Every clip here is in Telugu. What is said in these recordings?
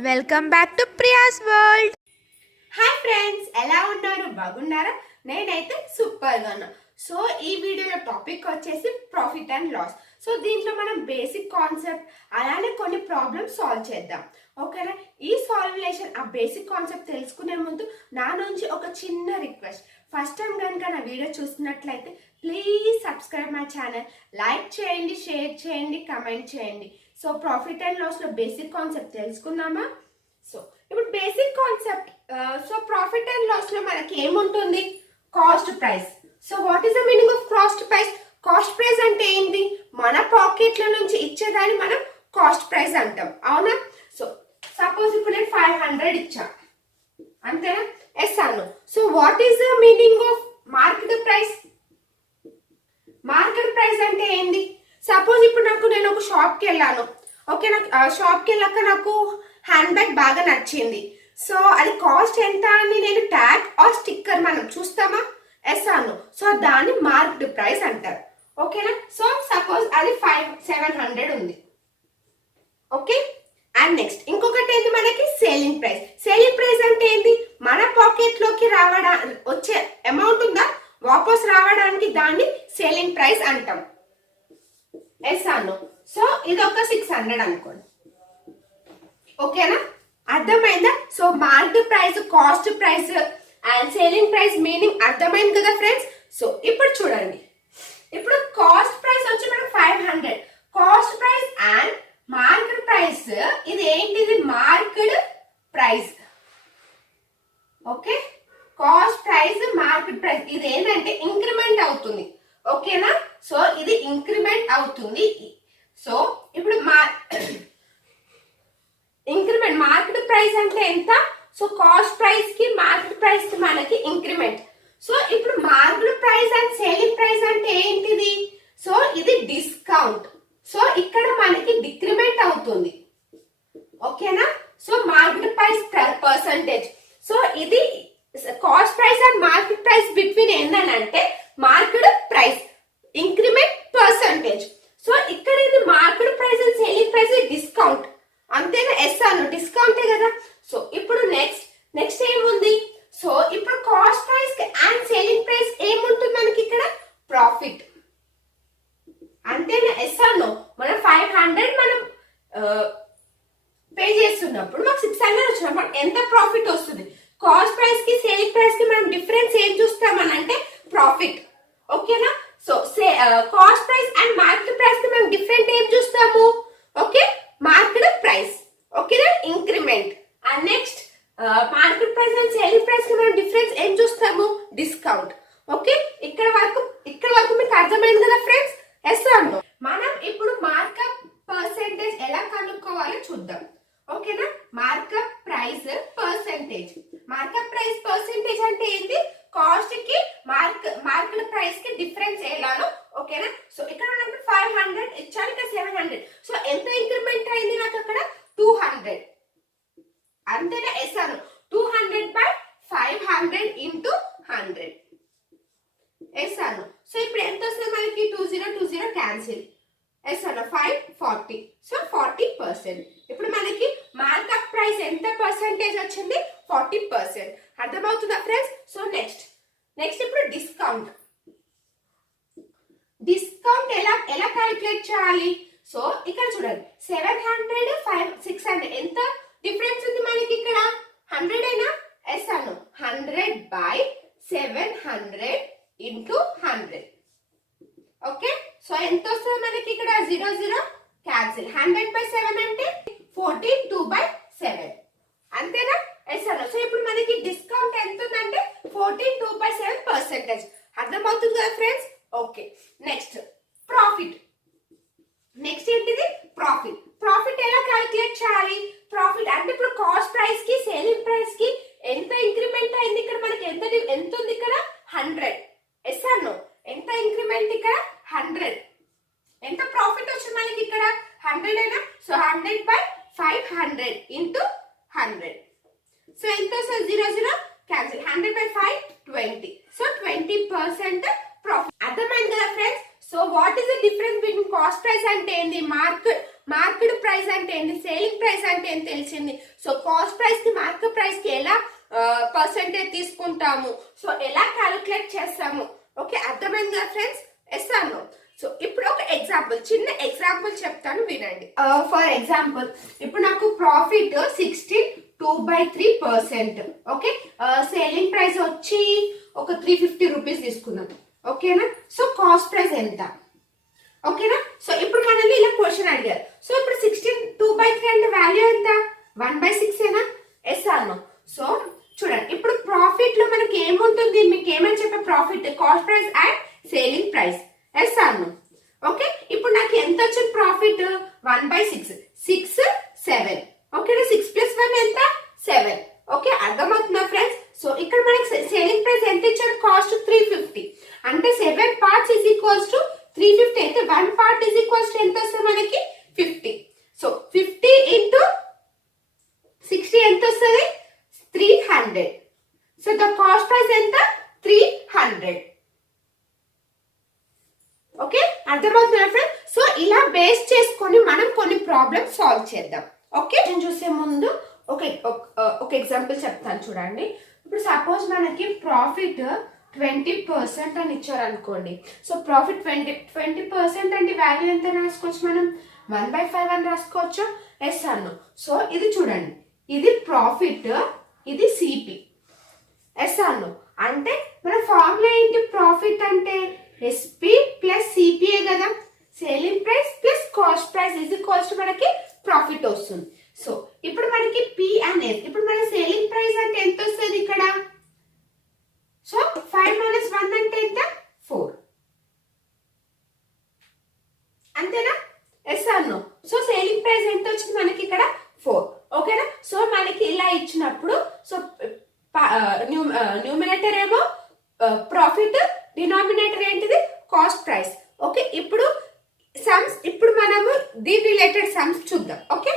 Welcome back to Priya's world. Hi friends, ఎలా ఉన్నారు? బాగున్నారా? నేనైతే సూపర్ గా ఉన్నా. సో ఈ వీడియోలో టాపిక్ వచ్చేసి ప్రాఫిట్ అండ్ లాస్. సో దీంట్లో మనం బేసిక్ కాన్సెప్ట్ అలానే కొన్ని ప్రాబ్లమ్స్ సాల్వ్ చేద్దాం. ఓకేనా? ఈ సాల్వేషన్ ఆ బేసిక్ కాన్సెప్ట్ తెలుసుకునే ముందు నా నుంచి ఒక చిన్న రిక్వెస్ట్. ఫస్ట్ టైం కనుక నా వీడియో చూస్తున్నట్లయితే please subscribe my channel, like చేయండి, షేర్ చేయండి, కమెంట్ చేయండి. సో ప్రాఫిట్ అండ్ లాస్ లో బేసిక్ కాన్సెప్ట్ తెలుసుకుందామా? సో ఇప్పుడు basic concept. So profit and loss లో మనకి ఏముంటుంది? Cost price. So what is the meaning of cost price? Cost price అంటే ఏంటి? మన పాకెట్ లో నుంచి ఇచ్చేదాన్ని మనం కాస్ట్ ప్రైస్ అంటాం, అవునా? సో సపోజ్ ఇప్పుడు నేను 500 ఇచ్చా, అంతేనా? ఎస్ అను. So what is the meaning of market price? Market price అంటే ఏంటి? సపోజ్ ఇప్పుడు నేను ఒక షాప్ కి వెళ్ళాను. ఓకే, నాకు షాప్ కి వెళ్ళాక నాకు హ్యాండ్ బ్యాగ్ బాగా నచ్చింది. సో అది కాస్ట్ ఎంత అని నేను ట్యాగ్ ఆర్ స్టిక్కర్ మనం చూస్తామా? ఎస్ అను. సో దాన్ని మార్కెట్ ప్రైస్ అంటారు. ఓకేనా? సో సపోజ్ అది 700 ఉంది. ఓకే, అండ్ నెక్స్ట్ ఇంకొకటి ఏంటి మనకి? Selling price. సేలింగ్ ప్రైస్ అంటే ఏంటి? మన పాకెట్ లోకి వచ్చే అమౌంట్ ఉందా, వాపస్ రావడానికి దాన్ని సేలింగ్ ప్రైస్ అంటాం. ఎస్ అను. సో ఇది ఒక 600 అనుకోండి. ఓకేనా? అర్థమైందా? So market price, cost price and selling price meaning అర్థమైంది కదా ఫ్రెండ్స్? సో ఇప్పుడు చూడండి, ఇప్పుడు కాస్ట్ ప్రైస్ వచ్చి మనకు 500. Cost price and market price, ఇది ఏంటిది? Market price. Okay, cost price, market price, ఇది ఏంటంటే ఇంక్రిమెంట్ అవుతుంది. ఓకేనా? సో ఇది ఇంక్రిమెంట్ అవుతుంది. సో ఇప్పుడు ఇంక్రిమెంట్, మార్కెట్ ప్రైస్ అంటే ఎంత? సో కాస్ట్ ప్రైస్ కి మార్కెట్ ప్రైస్ కి మనకి ఇంక్రిమెంట్. సో ఇప్పుడు market price and selling price అంటే ఏంటిది? సో ఇది డిస్కౌంట్. సో ఇక్కడ మనకి డిక్రిమెంట్ అవుతుంది. ఓకేనా? So market price percentage. So ఇది cost price and market price between ఏంటంటే market price increment percentage. So ఇక్కడ ఇది market price and selling price discount, అంతేనా? ఎస్ అను, డిస్కౌంటే కదా. సో ఇప్పుడు నెక్స్ట్ ఏముంది? సో ఇప్పుడు cost price and selling price ఏముంటుంది మనకి ఇక్కడ? ప్రాఫిట్, అంతేనా? ఎస్ అను. మనం 500 మనం పే చేస్తున్నప్పుడు మాకు 600 వచ్చినప్పుడు ఎంత ప్రాఫిట్ వస్తుంది? కాస్ట్ ప్రైస్ కి సేలింగ్ ప్రైస్ కి మనం డిఫరెన్స్ ఏం చూస్తామని అంటే ప్రాఫిట్. ఓకేనా? So cost price and market price కి మనం డిఫరెంట్ ఏం చూస్తాము? Okay, market price. ఓకేనా? Increment. And next market price and selling price కి మనం డిఫరెన్స్ ఏం చూస్తాము? డిస్కౌంట్. ఓకే, ఇక్కడ వరకు మీకు అర్థమైంది కదా ఫ్రెండ్స్? ఎస్ అను. మనం ఇప్పుడు మార్కప్ పర్సెంటేజ్ ఎలా కనుక్కోవాలో చూద్దాం. ఓకేనా? Markup price percentage. Markup price percentage అంటే ఏంటి? కాస్ట్ కి మార్కెట్ ప్రైస్ కి డిఫరెన్స్ ఎలానో. ఓకేనా? సో ఇక్కడ మనకు 500 ఇచ్చాను, ఇక్కడ 700. సో ఎంత ఇంక్రిమెంట్ అయింది నాకు అక్కడ? 200, అంతేనా? ఎస్ అను. 200/500 ఇంటూ 100. ఎస్ అను. సో ఇప్పుడు ఎంత వస్తుంది మనకి? 20 క్యాన్సిల్. ఎస్ అను. 540. సో 40%. ఇప్పుడు మనకి మార్కప్ ప్రైస్ ఎంత పర్సెంటేజ్ వచ్చింది? 40%. అర్థమవుతుందా ఫ్రెండ్స్? సో నెక్స్ట్ ఇప్పుడు డిస్కౌంట్. డిస్కౌంట్ ఎలా క్యాలిక్యులేట్ చేయాలి? సో ఇక్కడ చూడండి, 700, 600 ఎంత డిఫరెన్స్ ఉంది మనకి ఇక్కడ? 100 అయినా? ఎస్ అను. 100/700 ఇంటూ 100. ఓకే, సో ఎంత వస్తుంది మనకి ఇక్కడ? 0 క్యాన్సిల్. 100/7 అంటే 14, 2/7, అంతేనా? ఎస్ అను. సో ఇప్పుడు మనకి డిస్కౌంట్ ఎంత ఉందంటే 14, 2/7%. అర్థమవుతుంది కదా friends? Okay, next profit. Next ఏంటిది? ప్రాఫిట్. ప్రాఫిట్ ఎలా క్యాలిక్యులేట్ చేయాలి? ప్రాఫిట్ అంటే ఇప్పుడు కాస్ట్ ప్రైస్ కి సేలింగ్ ప్రైస్ కి ఎంత ఇంక్రిమెంట్ అయింది ఇక్కడ మనకి? ఎంత ఉంది ఇక్కడ? 100. ఎస్ అను. ఎంత ఇంక్రిమెంట్ ఇక్కడ? 100. ఎంత ప్రాఫిట్ వచ్చింది మనకి ఇక్కడ? 100 అయినా? So 100/500 into 100. సో ఎంత వస్తుంది? 0 క్యాన్సిల్. 100/5 20. So 20% profit. అర్థమైంది కదా friends? So what is the difference between cost price అంటే ఏంటి? మార్కెట్ ప్రైస్ అంటే ఏంటి, సేలింగ్ ప్రైస్ అంటే ఏంటి తెలిసింది. సో కాస్ట్ ప్రైస్ కి మార్కెట్ ప్రైస్ కి ఎలా పర్సెంటేజ్ తీసుకుంటాము, సో ఎలా క్యాలిక్యులేట్ చేస్తాము. ఓకే, అర్థమైంది కదా friends? Yes or no? So ఇప్పుడు ఒక ఎగ్జాంపుల్, చిన్న ఎగ్జాంపుల్ చెప్తాను వినండి. ఫర్ ఎగ్జాంపుల్, ఇప్పుడు నాకు ప్రాఫిట్ 16.2/3%. ఓకే, సేలింగ్ ప్రైస్ వచ్చి ఒక 350 రూపీస్ తీసుకున్నాం. ఓకేనా? సో కాస్ట్ ప్రైస్ ఎంత? ఓకేనా? సో ఇప్పుడు మనల్ని ఇలా క్వశ్చన్ అడిగారు. సో ఇప్పుడు 16/2/3 అంటే వాల్యూ ఎంత? 1/6 ఏనా? Yes or no? సో చూడండి, ఇప్పుడు ప్రాఫిట్ లో మనకి ఏముంటుంది, మీకు ఏమని చెప్పే profit, cost price and selling price. Yes or no? Okay, ఇప్పుడు నాకు ఎంత వచ్చింది ప్రాఫిట్? 1/6, 6, 7. ఓకేనా? 6 + 1 ఎంత? 7. ఓకే, అర్థమవుతుందా ఫ్రెండ్స్? సో ఇక్కడ మనకి సేలింగ్ ప్రైస్ ఎంత ఇచ్చారు? కాస్ట్ 350. అంటే 7 parts is equals to 350 అయితే 1 part is equals to ఎంత వస్తుంది మనకి? 50. సో 50 into 60 ఎంత వస్తుంది? 300. సో ద కాస్ట్ ప్రైస్ ఎంత? 300. ఓకే, అర్థమవుతుందా ఫ్రెండ్? సో ఇలా బేస్ చేసుకొని మనం కొన్ని ప్రాబ్లమ్స్ సాల్వ్ చేద్దాం. ఓకే, నేను చూసే ముందు ఒక ఎగ్జాంపుల్ చెప్తాను చూడండి. ఇప్పుడు సపోజ్ మనకి ప్రాఫిట్ 20% అని ఇచ్చారు అనుకోండి. సో ప్రాఫిట్ 20% అంటే వాల్యూ ఎంత రాసుకోవచ్చు మనం? 1/5 అని రాసుకోవచ్చు. ఎస్ అన్ను? సో ఇది చూడండి, ఇది ప్రాఫిట్, ఇది సిపి. ఎస్ అన్ను? అంటే మన ఫార్ములా ఏంటి? ప్రాఫిట్ అంటే ఎస్పి ప్లస్ సిపిఏ కదా. Selling price plus cost price is equals to మనకి ప్రాఫిట్ వస్తుంది. సో ఇప్పుడు మనకి పి అనేది, ఇప్పుడు మన సేలింగ్ ప్రైస్ అంటే ఎంత వస్తుంది ఇక్కడ? సో 5 - 1 అంటే ఎంత? 4. అంతేనా? Yes or no? So selling price ఎంత వచ్చింది మనకి ఇక్కడ? 4. ఓకేనా? సో మనకి ఇలా ఇచ్చినప్పుడు, సో న్యూమినేటర్ ఏమో ప్రాఫిట్, డినామినేటర్ ఏంటిది? Cost price. ఓకే, ఇప్పుడు సమ్స్, ఇప్పుడు మనము దీని రిలేటెడ్ సమ్స్ చూద్దాం. Okay,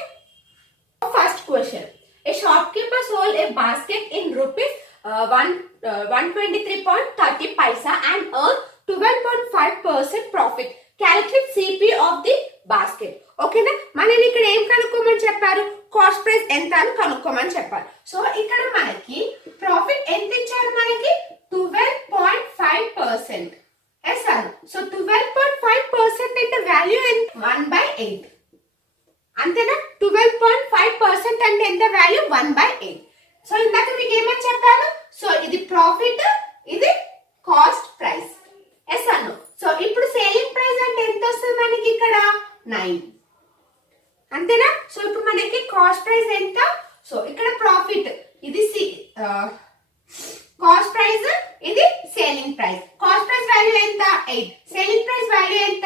first question, A shop keeper sold A basket in rupees 123.30 paisa and earned 12.5% profit. Calculate CP of the basket. ఓకేనా? మనని ఇక్కడ ఏం కనుక్కోమని చెప్పారు? కాస్ట్ ప్రైస్ ఎంత అని కనుక్కోమని చెప్పారు. సో ఇక్కడ మనకి ప్రాఫిట్ ఎంత ఇచ్చారు? మనకి 12.5%. Yes sir? సో 12.5% అంటే వాల్యూ ఎంత? 1/8. అంతేనా? 12.5% అంటే ఎంత వాల్యూ? 1/8. సో ఇందాక మీకు ఏమని చెప్పాను? సో ఇది ప్రాఫిట్, ఇది కాస్ట్ ప్రైస్. ఎస్ అను? సో ఇప్పుడు సేలింగ్ ప్రైస్ అంటే ఎంత వస్తుంది మనకి ఇక్కడ? 9. అంతేనా? సో ఇప్పుడు మనకి కాస్ట్ ప్రైస్ ఎంత? సో ఇక్కడ ప్రాఫిట్, ఇది కాస్ట్ ప్రైస్, ఇది selling price. Cost price value ఎంత? 8. సేలింగ్ ప్రైస్ వాల్యూ ఎంత?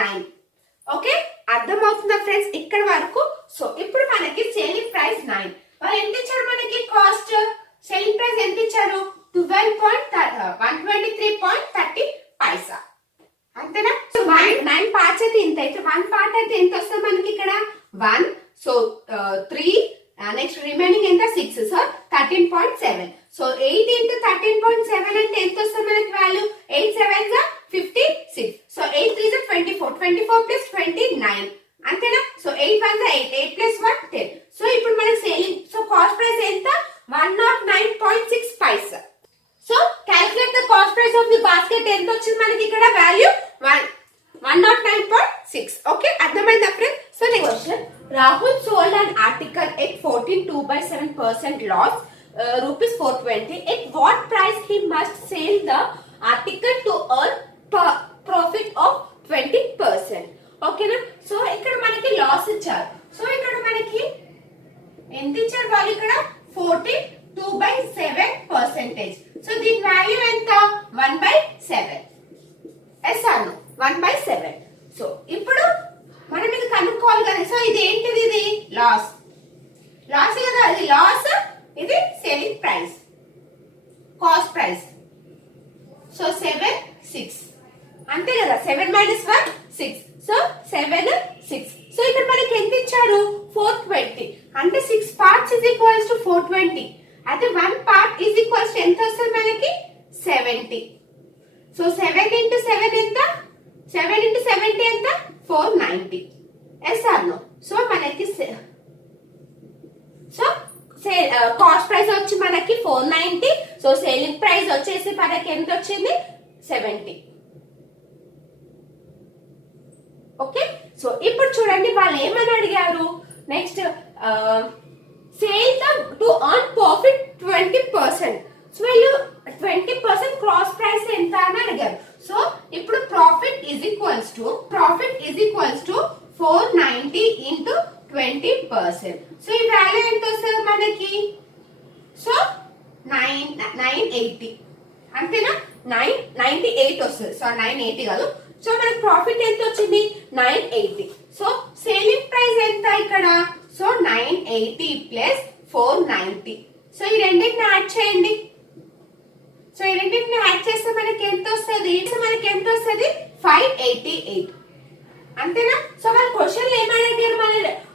9. ఓకే, అర్థమవుతుందా ఫ్రెండ్స్ ఇక్కడ వరకు? సో ఇప్పుడు మనకి సేలింగ్ ప్రైస్ 9. వాళ్ళు ఎంత ఇచ్చారు మనకి? కాస్ట్, సేలింగ్ ప్రైస్ ఎంత ఇచ్చారు? 123.30 paisa. అంతేనా? సో 9 పార్ట్స్ అయితే ఇంత అయితే 1 పార్ట్ అయితే ఎంత వస్తుంది మనకి ఇక్కడ? 1. సో 3, నెక్స్ట్ రిమైనింగ్ ఎంత? 6. సో 13.7. సో 8 into 13.7 అంటే ఎంత వస్తుంది మనకి value? 8 7s 56. So 8 3s 24. 24 plus 29. అంతేనా? So 8 1s 8. 8 plus 1 10. సో ఇప్పుడు మనకి సేలింగ్, సో కాస్ట్ ప్రైస్ ఎంత? 109.6 paisa. So calculate the cost price of the basket. ఎంత వచ్చింది మనకి ఇక్కడ వాల్యూ? 109.6. ఓకే, అర్థమైందా friend? So next question, Rahul sold an article at 14.2/7% loss, rupees 420. At what price he must sell the article to earn profit of 20%? ఓకేనా? సో ఇక్కడ మనకి లాస్ ఇచ్చారు. సో ఇక్కడ మనకి ఎంత ఇచ్చారు వాళ్ళు? ఇక్కడ 42/7%. సో దీని వాల్యూ ఎంత? 1/7. ఎస్ అను? 1/7. సో ఇప్పుడు మనం ఇది కనుక్కోవాలి కదా. సో ఇది ఏంటిది? ఇది లాస్. లాస్ కదా, ఇది లాస్, ఇది selling price, cost price. So 7 6 అంతే కదా. 7 - 1 6. సో 7 6. సో ఇక్కడ మనకి ఎంత ఇచ్చారు? 420. అంటే 6 parts is equals to 420. అయితే 1 part is equals to ఎంత వస్తుంది మనకి? 70. సో 7 into 7 ఎంత? 7 into 70 ఎంత? 490. Yes or no? సో మనకి సో కాస్ట్ ప్రైస్ వచ్చి మనకి 490. సో సేలింగ్ ప్రైస్ వచ్చేసి మనకి ఎంత వచ్చింది? 70. ఓకే, సో ఇప్పుడు చూడండి వాళ్ళు ఏమని అడిగారు. Next sale to earn profit 20%. So వీళ్ళు 20% క్రాస్ ప్రైస్ ఎంత అని అడిగారు. సో ఇప్పుడు profit is equals to 490 into 20%. So ఈ వాల్యూ ఎంత వస్తుంది మనకి? సో 980 అంతేనా? 998 వస్తుంది. సో 980 కాదు. సో మనకి ప్రాఫిట్ ఎంత వచ్చింది? 980. సో సేలింగ్ ప్రైస్ ఎంత ఇక్కడ? So 980 plus 490. సో ఈ రెండింటిని యాడ్ చేయండి. సో ఈ రెండింటిని యాడ్ చేస్తే మనకి ఎంత వస్తుంది? 588. అంతేనా? సో మన క్వశ్చన్ ఏమని అడిగారు? మన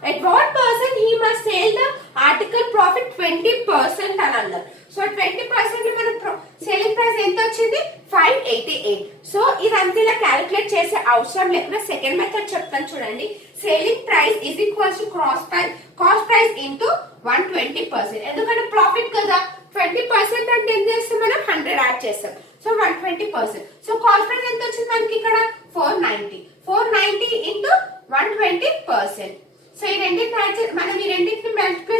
at what percent he must sell the article profit 20% అని అన్నారు. సో 20% మన సేలింగ్ ప్రైస్ ఎంత వచ్చింది? 588. సో ఇదంతా ఇలా క్యాలిక్యులేట్ చేసే అవసరం లేకుండా సెకండ్ మెథడ్ చెప్తాను చూడండి. Selling price is equals to cost price into 120%. ఎందుకంటే ప్రాఫిట్ కదా, 20% అంటే ఎంత చేస్తాం మనం? 100 యాడ్ చేస్తాం. సో 120%. సో కాస్ట్ ప్రైస్ ఎంత వచ్చింది మనకి ఇక్కడ? 490 ఇంటూ 120%. సో ఈ రెండింటిని యాడ్ చేసి మనం ఈ రెండింటిని మల్టిప్లై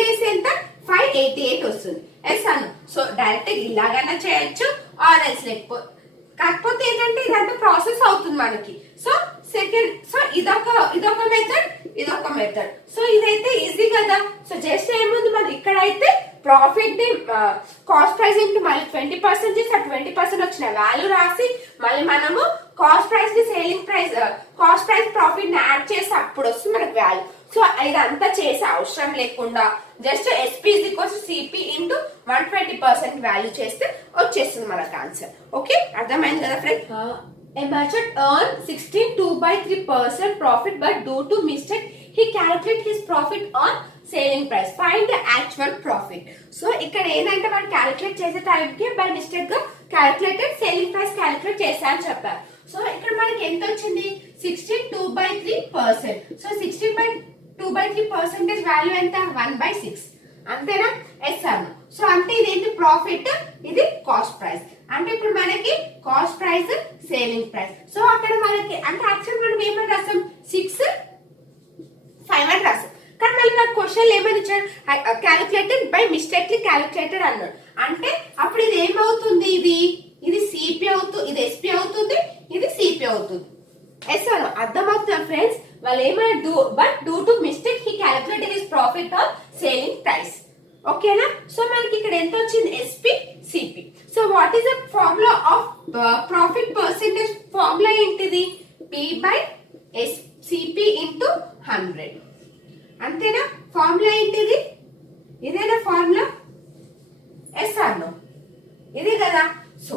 చేసి ఎంత? 588 వస్తుంది. ఎస్ అను. సో డైరెక్ట్ ఇలాగైనా చేయొచ్చు, ఆర్ ఎల్స్ లేకపోతే కాకపోతే ఏంటంటే ఇదంతా ప్రాసెస్ అవుతుంది మనకి. సో సెకండ్, సో ఇదొక మెథడ్. సో ఇదైతే ఈజీ కదా. సో జస్ట్ ఏముంది మన ఇక్కడైతే ప్రాఫిట్ ని కాస్ట్ ప్రైస్ ఇంటూ మళ్ళీ 20% చేసి ఆ 20% వచ్చిన వాల్యూ రాసి మళ్ళీ మనము కాస్ట్ ప్రైస్ ని selling price cost price profit ని యాడ్ చేసి అప్పుడు వస్తుంది మనకి వాల్యూ. సో ఇదంతా చేసే అవసరం లేకుండా just SP CP into 120% value చేస్తే వచ్చేస్తుంది మనకు ఆన్సర్. ఓకే, అర్థమైంది కదా friend? A merchant earned 16.2/3% profit, but due to mistake he calculated his profit on selling price. Find the actual profit. So ఇక్కడ ఏంటంటే మనం క్యాలిక్యులేట్ చేసే టైంకి బై మిస్టేక్ గా క్యాలిక్యులేటెడ్ సేలింగ్ ప్రైస్ క్యాలిక్యులేట్ చేసా అని చెప్పారు. సో ఇక్కడ మనకి ఎంత వచ్చింది? 16.2/3%. సో 16.2/3% వాల్యూ ఎంత? 1/6. అంతేనా? ఎస్ అను. సో అంటే ఇదేంటి? ప్రాఫిట్, ఇది కాస్ట్ ప్రైస్. అంటే ఇప్పుడు మనకి cost price, selling price. So అక్కడ మనకి అంటే యాక్చువల్ మనం ఏమని రాస్తాం? 6,5 అని రాస్తాం. కానీ మళ్ళీ నాకు క్వశ్చన్ ఏమని ఇచ్చాడు? క్యాలిక్యులేటెడ్ బై మిస్టేక్లీ క్యాలిక్యులేటెడ్ అన్నాడు. అంటే అప్పుడు ఇది ఏమవుతుంది? ఇది CP అవుతుంది, ఇది SP అవుతుంది, ఇది CP అవుతుంది. ఎస్ అను. అర్థమవుతుందా ఫ్రెండ్స్? వాళ్ళు ఏమైనా due to mistake he calculated his profit on selling price. ఓకేనా? సో మనకి ఇక్కడ ఎంత వచ్చింది? SP CP. So what is the formula of profit percentage? Formula ఏంటిది? P/CP into 100. అంతేనా? ఫార్ములా ఏంటిది? ఇదేనా ఫార్ములా? Yes or no? ఇదే కదా. So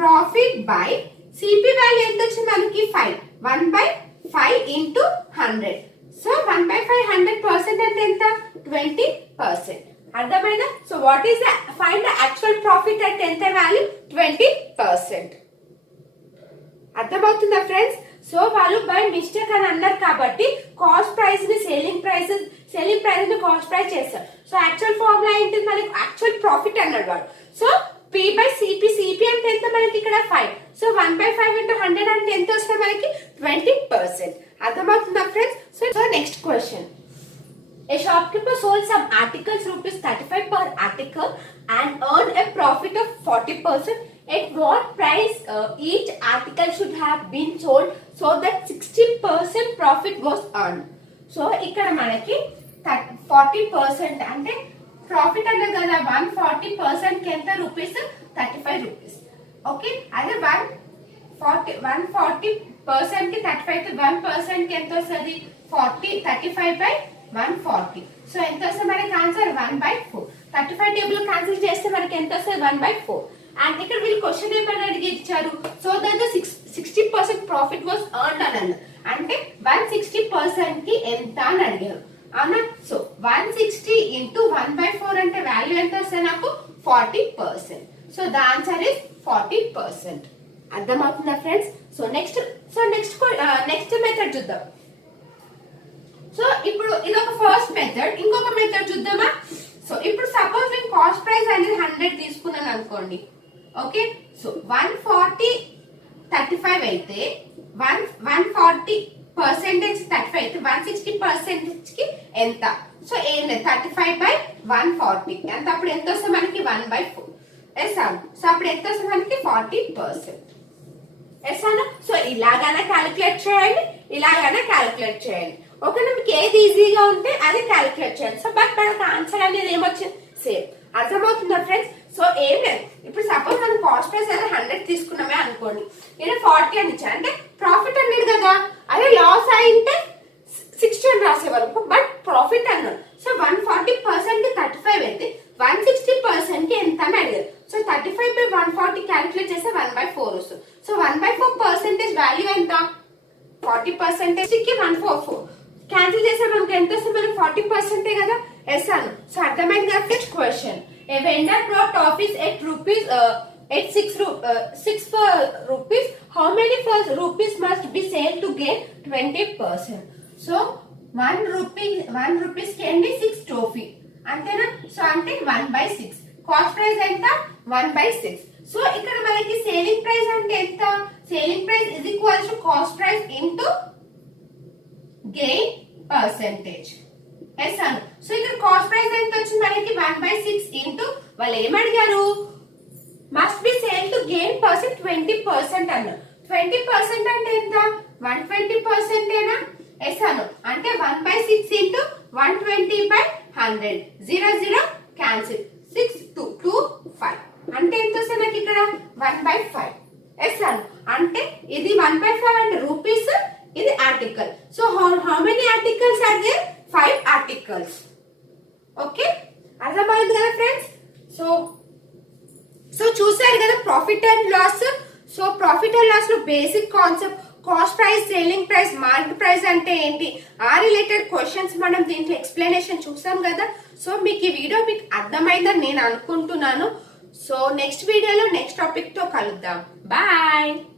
profit by CP value ఎంత వచ్చింది మనకి? 5. 1/5 ఇంటూ 100. సో 1/5 100% అంటే ఎంత? 20%. అర్థమైందా? So what is the find the actual profit at ఎంత వాల్యూ? 20%. అర్థమవుతుందా ఫ్రెండ్స్? సో వాళ్ళు బై మిస్టేక్ అని అన్నారు కాబట్టి కాస్ట్ ప్రైస్ ని సేలింగ్ ప్రైస్ ని కాస్ట్ ప్రైస్ చేస్తారు. సో యాక్చువల్ ఫార్ములా ఏంటి? మనకి యాక్చువల్ ప్రాఫిట్ అన్నాడు వాడు. సో P/CP అంటే ఎంత మనకి ఇక్కడ? 5. సో 1/5 ఇంటూ 100 అంటే ఎంత వస్తుంది మనకి? 20%. అర్థమవుతుందా friends? So next question. A shopkeeper sold some articles ₹35 per article and earned a profit of 40%. At what price each article should have been sold so that 60% profit was earned? So ఇక్కడ మనకి 40% అంటే ప్రాఫిట్ అన్న కదా. 140% కి ఎంత రూపీస్? 35 రూపీస్. ఓకే, అదే 140% కి 35 కి 1% కి ఎంత వస్తుంది? 35/140. సో ఎంత వస్తుంది మనకి ఆన్సర్? 1/4. 35 టేబుల్ క్యాన్సిల్ చేస్తే మనకి ఎంత వస్తుంది? 1/4. అండ్ ఇక్కడ వీళ్ళు క్వశ్చన్ ఏమని అడిగి ఇచ్చారు? So that 60% profit was earned అని అన్నారు. అంటే 160% కి ఎంత అని అడిగారు. అవునా? సో 160 ఇంటూ 1/4 అంటే వాల్యూ ఎంత వస్తుంది నాకు? 40%. So the answer is 40%. అర్థమవుతుందా ఫ్రెండ్స్? సో నెక్స్ట్ మెథడ్ చూద్దాం. సో ఇప్పుడు ఇది ఒక ఫస్ట్ మెథడ్. ఇంకొక మెథడ్ చూద్దామా? సో ఇప్పుడు సపోజ్ నేను కాస్ట్ ప్రైస్ అనేది 100 తీసుకున్నాను అనుకోండి. ఓకే, సో 140 35 అయితే 140 పర్సెంటేజ్ 35 అయితే 160% కి ఎంత? సో ఏం లేదు, 35/140 ఎంత? అప్పుడు ఎంత వస్తుంది మనకి? 1/4. ఎస్ అవును. సో అప్పుడు ఎంత వస్తుంది మనకి? 40%. ఎస్ అవును. సో ఇలాగైనా క్యాలిక్యులేట్ చేయండి, ఇలాగైనా క్యాలిక్యులేట్ చేయండి. ఓకేనా? మీకు ఏది ఈజీగా ఉంటే అది క్యాలిక్యులేట్ చేయండి. సో బట్ మనకు ఆన్సర్ అనేది ఏమొచ్చింది? సేమ్. అర్థమవుతుందా ఫ్రెండ్స్? సో ఏం లేదు, ఇప్పుడు సపోజ్ మనం కాస్ట్ ప్రైస్ అయితే 100 తీసుకున్నామే అనుకోండి, నేను 40 అని ఇచ్చాను అంటే ప్రాఫిట్ అన్నాడు కదా. అదే లాస్ అయింటే 60 అని రాసేవారు, బట్ ప్రాఫిట్ అన్నాడు. సో 140% 35 అయితే 160% కి ఎంత అని అడిగారు. సో 35/140 క్యాలిక్యులేట్ చేస్తే 1/4 వస్తుంది. సో 1/4% వాల్యూ ఎంత? 40% కి 144 క్యాన్సిల్ చేస్తే మనకి ఎంత వస్తుంది? మనకి 40% కదా. ఎస్ అను. సో అర్థమైంది కదా friends? Question, A vendor brought toffees at 6 rupees. How many rupees must be sold to gain 20%? So 1 rupees can be 6 toffee. అంతేనా? సో అంటే 1/6. కాస్ట్ ప్రైస్ ఎంత? 1/6. సో ఇక్కడ మనకి సేలింగ్ ప్రైస్ అంటే ఎంత? Selling price is equals to cost price into gain percentage. Yes అను. సో ఇక్కడ కాస్ట్ ప్రైస్ ఎంత వచ్చింది మనకి? 1/6 ఇంటూ వాళ్ళు ఏమడిగారు? Must be sale to gain percent 20% అన్నారు. 20% అంటే ఎంత? 120% ఏనా? ఎస్ అను. అంటే 1/6 ఇంటూ 120/100. 0 0 క్యాన్సిల్. 6 2 2 5 అంటే ఎంత వస్తుంది నాకు ఇక్కడ? 1/5. ఎస్ అను. అంటే ఇది 1/5 అంటే రూపీస్, ఇది article. So how many articles are there? 5 articles. Okay, అర్థమైంది కదా ఫ్రెండ్స్? సో చూసారు కదా profit and loss. So profit and loss లో basic concept cost price, selling price, market price అంటే ఏంటి, ఆ రిలేటెడ్ క్వశ్చన్స్ మనం దీంట్లో ఎక్స్ప్లెనేషన్ చూసాం కదా. సో మీకు ఈ వీడియో మీకు అర్థమైందని నేను అనుకుంటున్నాను. సో నెక్స్ట్ వీడియోలో నెక్స్ట్ టాపిక్ తో కలుద్దాం. బాయ్.